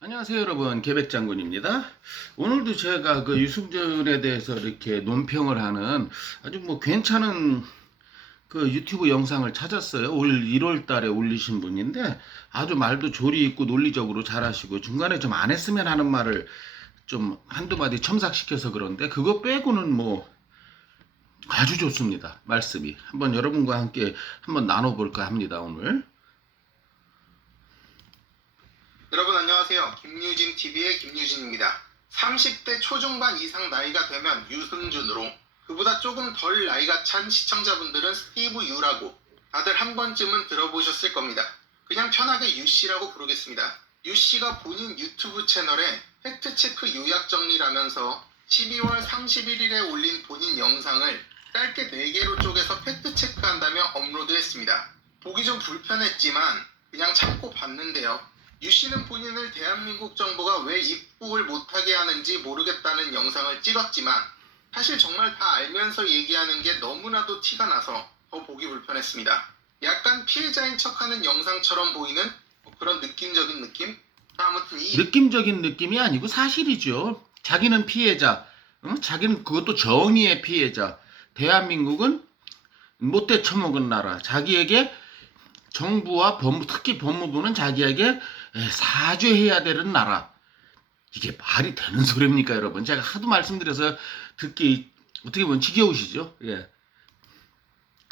안녕하세요 여러분, 계백장군입니다. 오늘도 제가 그 유승준에 대해서 이렇게 논평을 하는 아주 뭐 괜찮은 그 유튜브 영상을 찾았어요. 올 1월 달에 올리신 분인데 아주 말도 조리 있고 논리적으로 잘하시고 중간에 좀 안 했으면 하는 말을 좀 한두 마디 첨삭시켜서 그런데 그거 빼고는 뭐 아주 좋습니다. 말씀이. 한번 여러분과 함께 한번 나눠볼까 합니다, 오늘. 여러분 안녕하세요. 김유진TV의 김유진입니다. 30대 초중반 이상 나이가 되면 유승준으로, 그보다 조금 덜 나이가 찬 시청자분들은 스티브 유라고 다들 한 번쯤은 들어보셨을 겁니다. 그냥 편하게 유씨라고 부르겠습니다. 유씨가 본인 유튜브 채널에 팩트체크 요약 정리라면서 12월 31일에 올린 본인 영상을 짧게 4개로 쪼개서 팩트체크한다며 업로드했습니다. 보기 좀 불편했지만 그냥 참고 봤는데요. 유씨는 본인을 대한민국 정부가 왜 입국을 못하게 하는지 모르겠다는 영상을 찍었지만 사실 정말 다 알면서 얘기하는 게 너무나도 티가 나서 더 보기 불편했습니다. 약간 피해자인 척하는 영상처럼 보이는 그런 느낌적인 느낌? 아무튼 느낌적인 느낌이 아니고 사실이죠. 자기는 피해자, 자기는 그것도 정의의 피해자. 대한민국은 못돼 처먹은 나라. 자기에게 정부와 특히 법무부는 자기에게 사죄해야 되는 나라. 이게 말이 되는 소리입니까, 여러분? 제가 하도 말씀드려서 듣기 어떻게 보면 지겨우시죠? 예.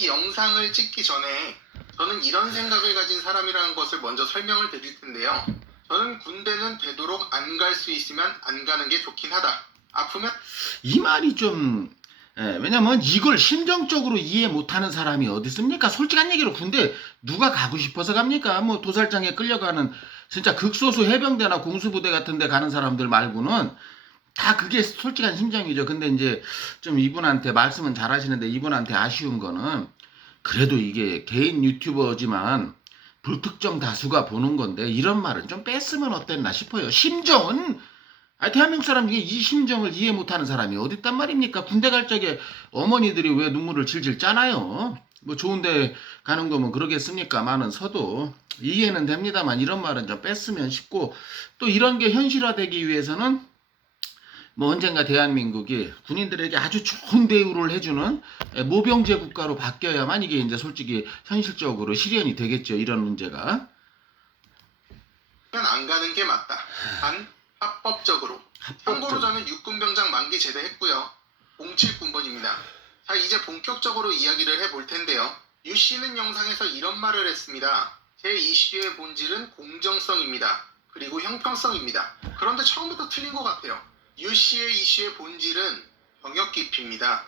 이 영상을 찍기 전에 저는 이런 생각을 가진 사람이라는 것을 먼저 설명을 드릴 텐데요. 저는 군대는 되도록 안 갈 수 있으면 안 가는 게 좋긴 하다. 아프면 이 말이 좀 왜냐면 이걸 심정적으로 이해 못하는 사람이 어디 있습니까? 솔직한 얘기로 군대 누가 가고 싶어서 갑니까? 뭐 도살장에 끌려가는 진짜 극소수 해병대나 공수부대 같은 데 가는 사람들 말고는 다 그게 솔직한 심정이죠. 근데 이제 좀 이분한테 말씀은 잘 하시는데 이분한테 아쉬운 거는 그래도 이게 개인 유튜버지만 불특정 다수가 보는 건데 이런 말은 좀 뺐으면 어땠나 싶어요. 심정은 대한민국 사람 중에 이 심정을 이해 못하는 사람이 어디 있단 말입니까? 군대 갈 적에 어머니들이 왜 눈물을 질질 짜나요? 뭐 좋은데 가는 거면 그러겠습니까? 서도 이해는 됩니다만 이런 말은 좀 뺐으면 싶고 또 이런 게 현실화되기 위해서는 뭐 언젠가 대한민국이 군인들에게 아주 좋은 대우를 해주는 모병제 국가로 바뀌어야만 이게 이제 솔직히 현실적으로 실현이 되겠죠. 이런 문제가. 안 가는 게 맞다. 단 합법적으로. 참고로 저는 육군병장 만기 제대했고요. 07군번입니다. 자, 이제 본격적으로 이야기를 해볼 텐데요. 유씨는 영상에서 이런 말을 했습니다. 제 이슈의 본질은 공정성입니다. 그리고 형평성입니다. 그런데 처음부터 틀린 것 같아요. 유씨의 이슈의 본질은 병역 기피입니다.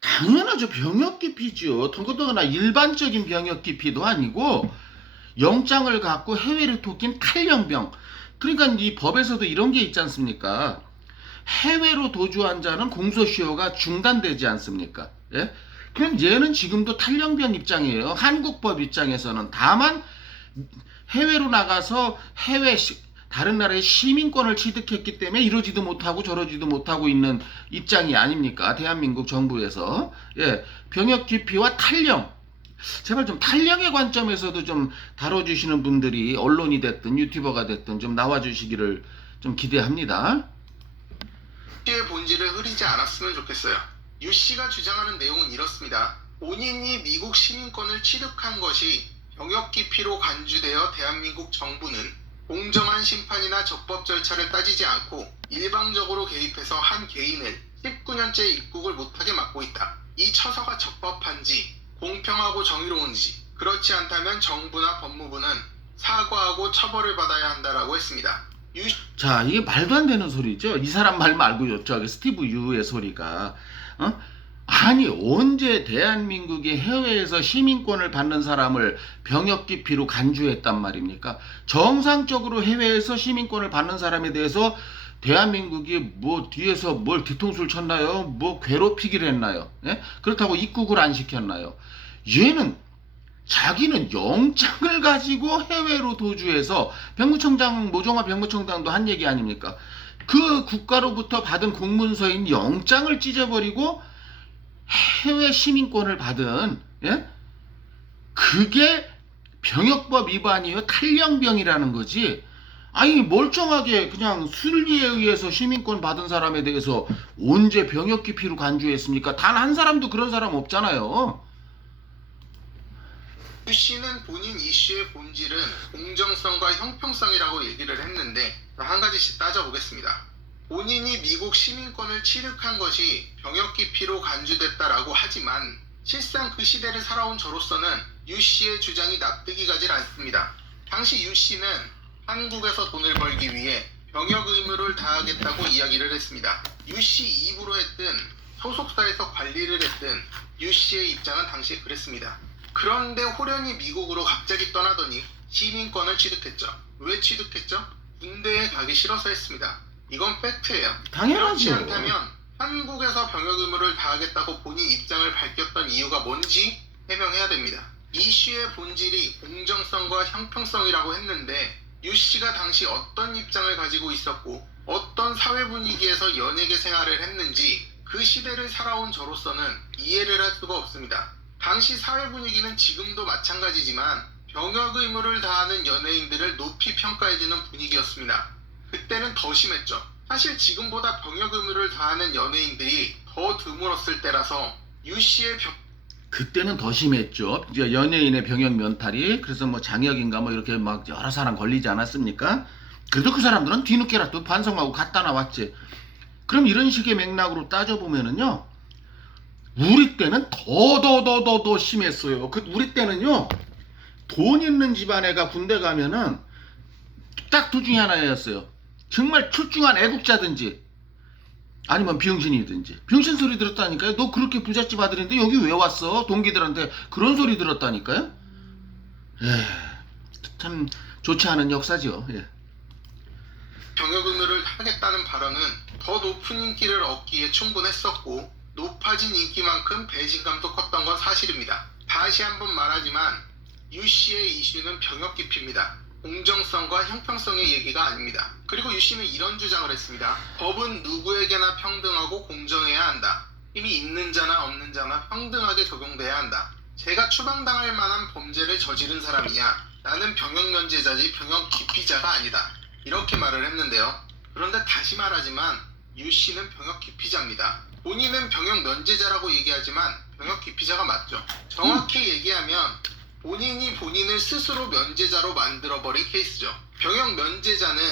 당연하죠. 병역 기피죠. 더군다나 일반적인 병역 기피도 아니고 영장을 갖고 해외를 토낀 탈영병. 그러니까 이 법에서도 이런 게 있지 않습니까? 해외로 도주한 자는 공소시효가 중단되지 않습니까? 예? 그럼 얘는 지금도 탈영병 입장이에요. 한국법 입장에서는. 다만 해외로 나가서 다른 나라의 시민권을 취득했기 때문에 이러지도 못하고 저러지도 못하고 있는 입장이 아닙니까? 대한민국 정부에서. 예, 병역 기피와 탈영. 제발 좀 탈영의 관점에서도 좀 다뤄주시는 분들이 언론이 됐든 유튜버가 됐든 좀 나와주시기를 좀 기대합니다. 유씨의 본질을 흐리지 않았으면 좋겠어요. 유씨가 주장하는 내용은 이렇습니다. 본인이 미국 시민권을 취득한 것이 병역 기피로 간주되어 대한민국 정부는 공정한 심판이나 적법 절차를 따지지 않고 일방적으로 개입해서 한 개인을 19년째 입국을 못하게 막고 있다. 이 처사가 적법한지 공평하고 정의로운지, 그렇지 않다면 정부나 법무부는 사과하고 처벌을 받아야 한다라고 했습니다. 자, 이게 말도 안 되는 소리죠. 이 사람 말 말고요. 저기 스티브 유의 소리가. 아니 언제 대한민국이 해외에서 시민권을 받는 사람을 병역 기피로 간주했단 말입니까? 정상적으로 해외에서 시민권을 받는 사람에 대해서 대한민국이 뭐 뒤에서 뭘 뒤통수를 쳤나요? 뭐 괴롭히기를 했나요? 예? 그렇다고 입국을 안 시켰나요? 얘는 자기는 영장을 가지고 해외로 도주해서 모종화 병무청장도 한 얘기 아닙니까? 그 국가로부터 받은 공문서인 영장을 찢어버리고 해외 시민권을 받은, 예? 그게 병역법 위반이에요. 탈영병이라는 거지. 아니 멀쩡하게 그냥 순리에 의해서 시민권 받은 사람에 대해서 언제 병역 기피로 간주했습니까? 단 한 사람도 그런 사람 없잖아요. 유 씨는 본인 이슈의 본질은 공정성과 형평성이라고 얘기를 했는데 한 가지씩 따져보겠습니다. 본인이 미국 시민권을 취득한 것이 병역 기피로 간주됐다라고 하지만 실상 그 시대를 살아온 저로서는 유 씨의 주장이 납득이 가질 않습니다. 당시 유 씨는 한국에서 돈을 벌기 위해 병역 의무를 다하겠다고 이야기를 했습니다. 유 씨 입으로 했든 소속사에서 관리를 했든 유 씨의 입장은 당시에 그랬습니다. 그런데 호련히 미국으로 갑자기 떠나더니 시민권을 취득했죠. 왜 취득했죠? 군대에 가기 싫어서 했습니다. 이건 팩트예요. 당연하죠. 그렇지 않다면 한국에서 병역 의무를 다하겠다고 본인 입장을 밝혔던 이유가 뭔지 해명해야 됩니다. 이슈의 본질이 공정성과 형평성이라고 했는데 유 씨가 당시 어떤 입장을 가지고 있었고 어떤 사회 분위기에서 연예계 생활을 했는지 그 시대를 살아온 저로서는 이해를 할 수가 없습니다. 당시 사회 분위기는 지금도 마찬가지지만 병역 의무를 다하는 연예인들을 높이 평가해주는 분위기였습니다. 그때는 더 심했죠. 사실 지금보다 병역 의무를 다하는 연예인들이 더 드물었을 때라서 유 씨의 그때는 더 심했죠. 이제 연예인의 병역 면탈이 그래서 뭐 장혁인가 뭐 이렇게 막 여러 사람 걸리지 않았습니까? 그래도 그 사람들은 뒤늦게라도 반성하고 갖다 나왔지. 그럼 이런 식의 맥락으로 따져보면은요. 우리 때는 더 심했어요. 우리 때는요. 돈 있는 집안애가 군대 가면은 딱 둘 중에 하나였어요. 정말 출중한 애국자든지 아니면 병신이든지. 병신 소리 들었다니까요. 너 그렇게 부잣집 아들인데 여기 왜 왔어? 동기들한테 그런 소리 들었다니까요. 참 좋지 않은 역사죠. 예. 병역 의무를 하겠다는 발언은 더 높은 인기를 얻기에 충분했었고 높아진 인기만큼 배신감도 컸던 건 사실입니다. 다시 한번 말하지만 유 씨의 이슈는 병역 기피입니다. 공정성과 형평성의 얘기가 아닙니다. 그리고 유 씨는 이런 주장을 했습니다. 법은 누구에게나 평등하고 공정해야 한다. 힘이 있는 자나 없는 자나 평등하게 적용돼야 한다. 제가 추방당할 만한 범죄를 저지른 사람이야. 나는 병역 면제자지 병역 기피자가 아니다. 이렇게 말을 했는데요. 그런데 다시 말하지만 유 씨는 병역 기피자입니다. 본인은 병역 면제자라고 얘기하지만 병역 기피자가 맞죠. 정확히 얘기하면 본인이 본인을 스스로 면제자로 만들어버린 케이스죠. 병역 면제자는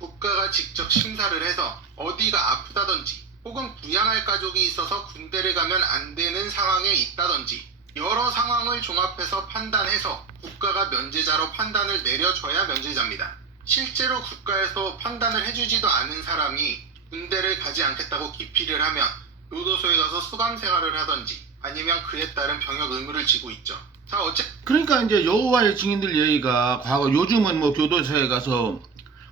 국가가 직접 심사를 해서 어디가 아프다든지 혹은 부양할 가족이 있어서 군대를 가면 안 되는 상황에 있다든지 여러 상황을 종합해서 판단해서 국가가 면제자로 판단을 내려줘야 면제자입니다. 실제로 국가에서 판단을 해주지도 않은 사람이 군대를 가지 않겠다고 기피를 하면 교도소에 가서 수감 생활을 하든지 아니면 그에 따른 병역 의무를 지고 있죠. 자, 그러니까 이제 여호와의 증인들 얘기가 과거 요즘은 뭐 교도소에 가서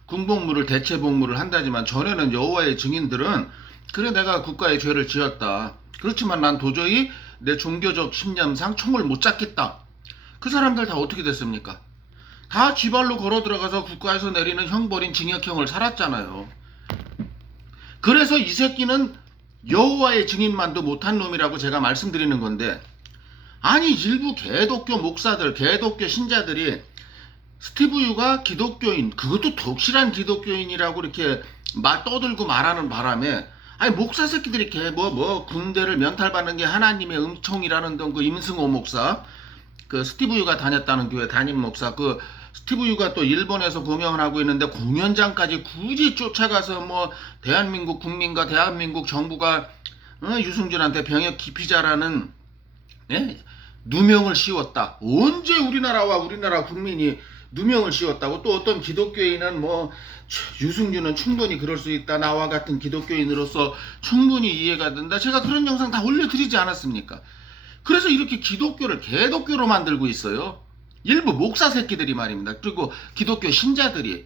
군복무를 대체 복무를 한다지만 전에는 여호와의 증인들은 그래 내가 국가의 죄를 지었다. 그렇지만 난 도저히 내 종교적 신념상 총을 못 잡겠다. 그 사람들 다 어떻게 됐습니까? 다 쥐발로 걸어 들어가서 국가에서 내리는 형벌인 징역형을 살았잖아요. 그래서 이 새끼는 여호와의 증인만도 못한 놈이라고 제가 말씀드리는 건데 아니 일부 개독교 목사들, 개독교 신자들이 스티브 유가 기독교인, 그것도 독실한 기독교인이라고 이렇게 떠들고 말하는 바람에 아니 목사 새끼들이 군대를 면탈받는 게 하나님의 은총이라는 그 임승호 목사, 그 스티브 유가 다녔다는 교회 담임 목사, 그 스티브 유가 또 일본에서 공연을 하고 있는데 공연장까지 굳이 쫓아가서 뭐 대한민국 국민과 대한민국 정부가 유승준한테 병역 기피자라는 누명을 씌웠다. 언제 우리나라와 우리나라 국민이 누명을 씌웠다고? 또 어떤 기독교인은 뭐 유승준은 충분히 그럴 수 있다. 나와 같은 기독교인으로서 충분히 이해가 된다. 제가 그런 영상 다 올려드리지 않았습니까? 그래서 이렇게 기독교를 개독교로 만들고 있어요. 일부 목사 새끼들이 말입니다. 그리고 기독교 신자들이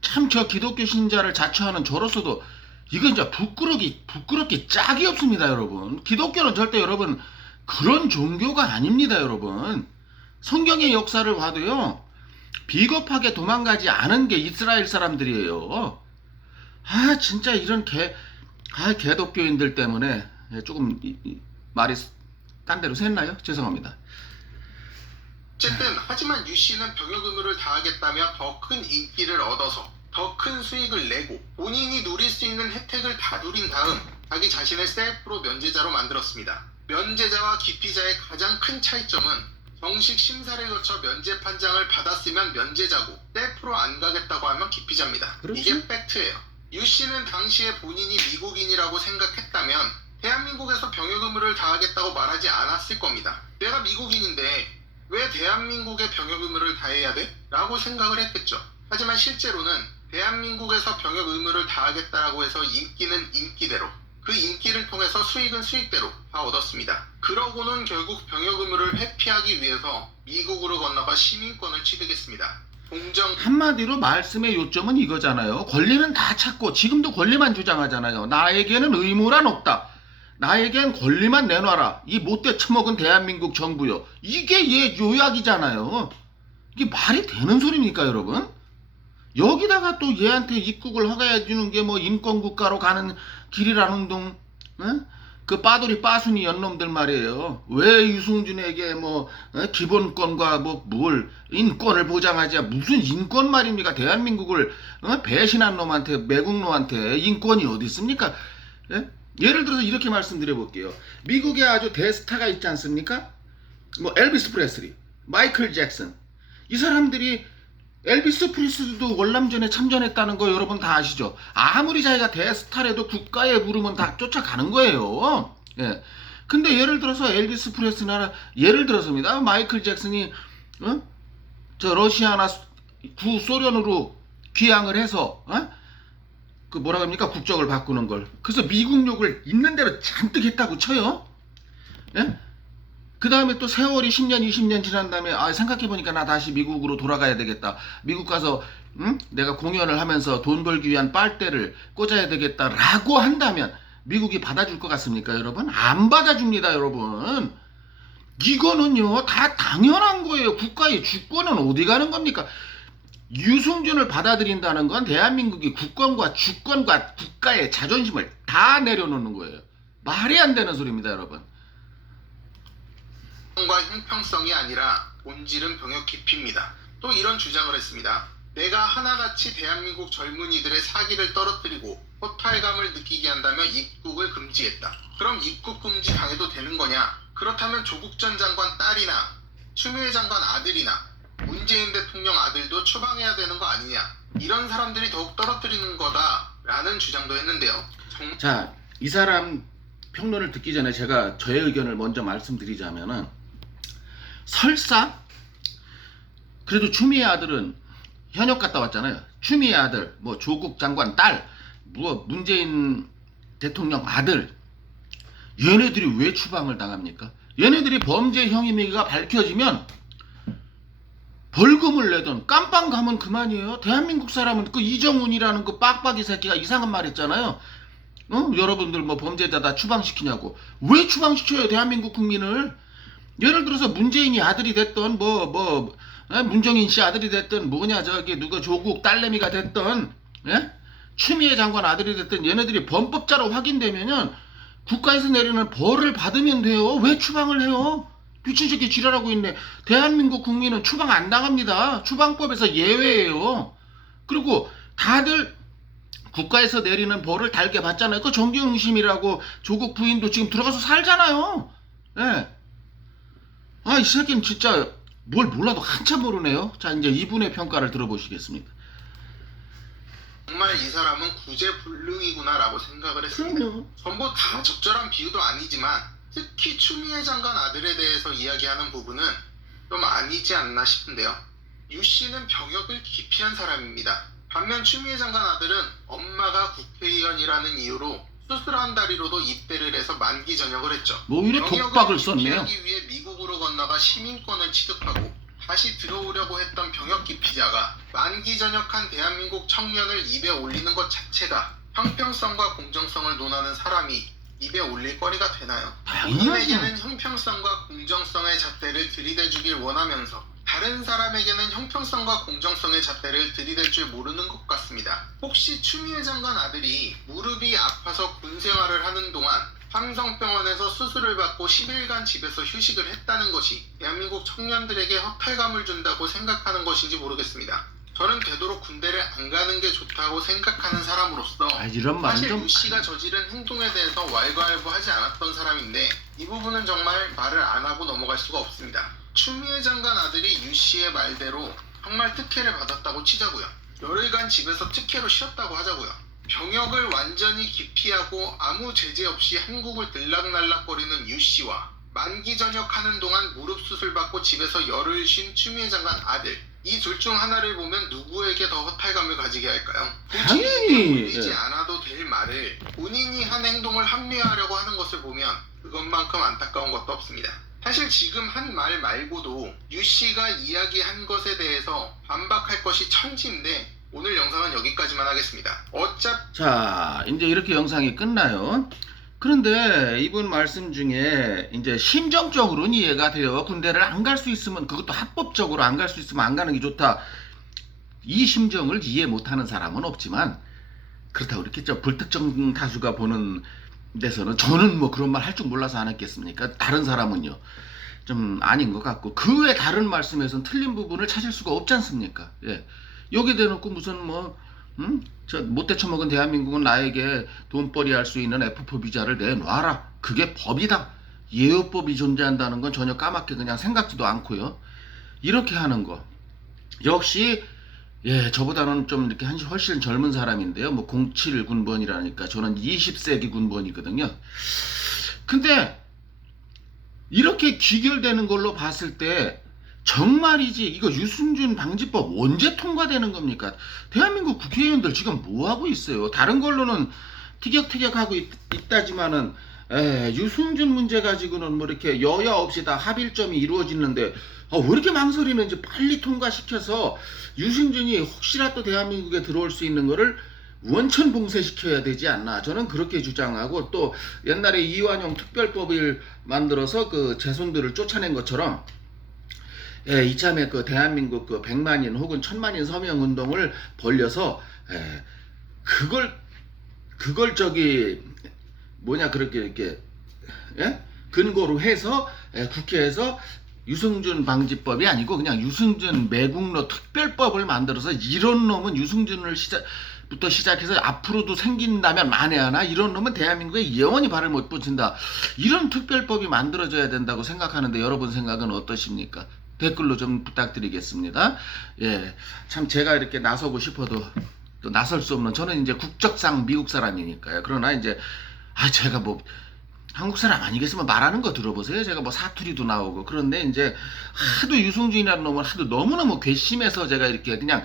참 저 기독교 신자를 자처하는 저로서도 이건 진짜 부끄럽게 짝이 없습니다, 여러분. 기독교는 절대 여러분 그런 종교가 아닙니다, 여러분. 성경의 역사를 봐도요. 비겁하게 도망가지 않은 게 이스라엘 사람들이에요. 진짜 이런 개독교인들 때문에 조금 말이 딴 데로 샜나요? 죄송합니다. 어쨌든 하지만 유 씨는 병역 의무를 다하겠다며 더 큰 인기를 얻어서 더 큰 수익을 내고 본인이 누릴 수 있는 혜택을 다 누린 다음 자기 자신을 셀프로 면제자로 만들었습니다. 면제자와 기피자의 가장 큰 차이점은 정식 심사를 거쳐 면제 판정을 받았으면 면제자고 셀프로 안 가겠다고 하면 기피자입니다. 그렇지? 이게 팩트예요. 유 씨는 당시에 본인이 미국인이라고 생각했다면 대한민국에서 병역 의무를 다하겠다고 말하지 않았을 겁니다. 내가 미국인인데 왜 대한민국의 병역 의무를 다해야 돼? 라고 생각을 했겠죠. 하지만 실제로는 대한민국에서 병역 의무를 다하겠다라고 해서 인기는 인기대로 그 인기를 통해서 수익은 수익대로 다 얻었습니다. 그러고는 결국 병역 의무를 회피하기 위해서 미국으로 건너가 시민권을 취득했습니다. 공정 한마디로 말씀의 요점은 이거잖아요. 권리는 다 찾고 지금도 권리만 주장하잖아요. 나에게는 의무란 없다. 나에겐 권리만 내놔라. 이 못돼 처먹은 대한민국 정부요. 이게 얘 요약이잖아요. 이게 말이 되는 소리입니까, 여러분? 여기다가 또 얘한테 입국을 허가해 주는 게 뭐 인권국가로 가는 길이라는 둥, 응? 그 빠돌이 빠순이 연놈들 말이에요. 왜 유승준에게 뭐 기본권과 뭐 뭘 인권을 보장하지? 무슨 인권 말입니까? 대한민국을 배신한 놈한테, 매국 놈한테 인권이 어디 있습니까? 예? 예를 들어서 이렇게 말씀드려 볼게요. 미국에 아주 대스타가 있지 않습니까? 뭐 엘비스 프레슬리, 마이클 잭슨. 이 사람들이 엘비스 프리스도 월남전에 참전했다는 거 여러분 다 아시죠? 아무리 자기가 대스타라도 국가의 부르면 다 쫓아가는 거예요. 예. 근데 예를 들어서 엘비스 프레슬리나 예를 들어서입니다. 마이클 잭슨이 저 러시아나 구소련으로 귀향을 해서 그 뭐라 합니까? 국적을 바꾸는 걸. 그래서 미국 욕을 있는 대로 잔뜩 했다고 쳐요. 예? 그 다음에 또 세월이 10년, 20년 지난 다음에 생각해보니까 나 다시 미국으로 돌아가야 되겠다. 미국 가서 내가 공연을 하면서 돈 벌기 위한 빨대를 꽂아야 되겠다라고 한다면 미국이 받아줄 것 같습니까, 여러분? 안 받아줍니다, 여러분. 이거는요 다 당연한 거예요. 국가의 주권은 어디 가는 겁니까? 유승준을 받아들인다는 건 대한민국이 국권과 주권과 국가의 자존심을 다 내려놓는 거예요. 말이 안 되는 소리입니다, 여러분. 과 형평성이 아니라 본질은 병역 기피입니다. 또 이런 주장을 했습니다. 내가 하나같이 대한민국 젊은이들의 사기를 떨어뜨리고 허탈감을 느끼게 한다면 입국을 금지했다. 그럼 입국 금지 당해도 되는 거냐? 그렇다면 조국 전 장관 딸이나 추미애 장관 아들이나 문재인 대통령 아들도 추방해야 되는 거 아니냐? 이런 사람들이 더욱 떨어뜨리는 거다라는 주장도 했는데요. 자, 이 사람 평론을 듣기 전에 제가 저의 의견을 먼저 말씀드리자면은 설사 그래도 추미애 아들은 현역 갔다 왔잖아요. 추미애 아들, 뭐 조국 장관 딸, 뭐 문재인 대통령 아들, 얘네들이 왜 추방을 당합니까? 얘네들이 범죄 혐의가 밝혀지면 벌금을 내던 깜빵 가면 그만이에요. 대한민국 사람은 그 이정훈이라는 그 빡빡이 새끼가 이상한 말 했잖아요. 여러분들 뭐 범죄자다 추방시키냐고. 왜 추방시켜요, 대한민국 국민을? 예를 들어서 문재인이 아들이 됐던 문정인 씨 아들이 됐던 저기 누가 조국 딸내미가 됐던 추미애 장관 아들이 됐던 얘네들이 범법자로 확인되면은 국가에서 내리는 벌을 받으면 돼요. 왜 추방을 해요? 미친 새끼 지랄하고 있네. 대한민국 국민은 추방 안 당합니다. 추방법에서 예외예요. 그리고 다들 국가에서 내리는 벌을 달게 받잖아요. 그 정경심이라고 조국 부인도 지금 들어가서 살잖아요. 예. 이 새끼는 진짜 뭘 몰라도 한참 모르네요. 자, 이제 이분의 평가를 들어보시겠습니다. 정말 이 사람은 구제불능이구나라고 생각을 했습니다. 그럼요. 전부 다 적절한 비유도 아니지만 특히 추미애 장관 아들에 대해서 이야기하는 부분은 좀 아니지 않나 싶은데요. 유 씨는 병역을 기피한 사람입니다. 반면 추미애 장관 아들은 엄마가 국회의원이라는 이유로 수술한 다리로도 입대를 해서 만기 전역을 했죠. 오히려 독박을 썼네요. 기피하기 위해 미국으로 건너가 시민권을 취득하고 다시 들어오려고 했던 병역 기피자가 만기 전역한 대한민국 청년을 입에 올리는 것 자체가 형평성과 공정성을 논하는 사람이 입에 올릴 거리가 되나요? 본인에게는 형평성과 공정성의 잣대를 들이대주길 원하면서 다른 사람에게는 형평성과 공정성의 잣대를 들이댈 줄 모르는 것 같습니다. 혹시 추미애 장관 아들이 무릎이 아파서 군 생활을 하는 동안 삼성병원에서 수술을 받고 10일간 집에서 휴식을 했다는 것이 대한민국 청년들에게 허탈감을 준다고 생각하는 것인지 모르겠습니다. 저는 되도록 군대를 안 가는 게 좋다고 생각하는 사람으로서 이런 말은 사실 좀 유 씨가 저지른 행동에 대해서 왈가왈부하지 않았던 사람인데 이 부분은 정말 말을 안 하고 넘어갈 수가 없습니다. 추미애 장관 아들이 유 씨의 말대로 정말 특혜를 받았다고 치자고요. 열흘간 집에서 특혜로 쉬었다고 하자고요. 병역을 완전히 기피하고 아무 제재 없이 한국을 들락날락거리는 유 씨와 만기 전역하는 동안 무릎 수술 받고 집에서 열흘 쉰 추미애 장관 아들, 이 둘 중 하나를 보면 누구에게 더 허탈감을 가지게 할까요? 당연히 울리지 않아도 될 말을 본인이 한 행동을 합리화하려고 하는 것을 보면 그것만큼 안타까운 것도 없습니다. 사실 지금 한 말 말고도 유 씨가 이야기한 것에 대해서 반박할 것이 천지인데 오늘 영상은 여기까지만 하겠습니다. 자, 이제 이렇게 영상이 끝나요. 그런데 이분 말씀 중에 이제 심정적으로는 이해가 돼요. 군대를 안 갈 수 있으면, 그것도 합법적으로 안 갈 수 있으면 안 가는 게 좋다. 이 심정을 이해 못하는 사람은 없지만, 그렇다고 이렇게 불특정 다수가 보는 데서는 저는 뭐 그런 말 할 줄 몰라서 안 했겠습니까? 다른 사람은요. 좀 아닌 것 같고, 그 외 다른 말씀에서는 틀린 부분을 찾을 수가 없지 않습니까? 예. 여기 대놓고 무슨 저 못돼 처먹은 대한민국은 나에게 돈벌이 할 수 있는 F4 비자를 내놔라. 그게 법이다. 예우법이 존재한다는 건 전혀 까맣게 그냥 생각지도 않고요. 이렇게 하는 거. 역시 저보다는 좀 이렇게 훨씬 젊은 사람인데요. 뭐 07 군번이라니까 저는 20세기 군번이거든요. 근데 이렇게 귀결되는 걸로 봤을 때 정말이지 이거 유승준 방지법 언제 통과되는 겁니까? 대한민국 국회의원들 지금 뭐하고 있어요? 다른 걸로는 티격태격하고 있다지만은 유승준 문제 가지고는 뭐 이렇게 여야 없이 다 합일점이 이루어지는데 왜 이렇게 망설이는지 빨리 통과시켜서 유승준이 혹시라도 대한민국에 들어올 수 있는 거를 원천 봉쇄시켜야 되지 않나, 저는 그렇게 주장하고, 또 옛날에 이완용 특별법을 만들어서 그 재손들을 쫓아낸 것처럼 이참에 그 대한민국 그 100만인 혹은 1000만인 서명 운동을 벌려서 그걸 그렇게 이렇게 근거로 해서 국회에서 유승준 방지법이 아니고 그냥 유승준 매국노 특별법을 만들어서 이런 놈은 부터 시작해서 앞으로도 생긴다면 만에 하나 이런 놈은 대한민국에 영원히 발을 못 붙인다, 이런 특별법이 만들어져야 된다고 생각하는데 여러분 생각은 어떠십니까? 댓글로 좀 부탁드리겠습니다. 참 제가 이렇게 나서고 싶어도 또 나설 수 없는, 저는 이제 국적상 미국 사람이니까요. 그러나 이제 제가 뭐 한국 사람 아니겠으면 말하는 거 들어보세요. 제가 뭐 사투리도 나오고. 그런데 이제 하도 유승준이라는 놈은 하도 너무너무 괘씸해서 제가 이렇게 그냥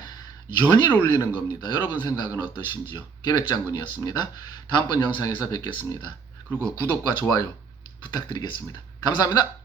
연일 올리는 겁니다. 여러분 생각은 어떠신지요? 계백장군이었습니다. 다음번 영상에서 뵙겠습니다. 그리고 구독과 좋아요 부탁드리겠습니다. 감사합니다.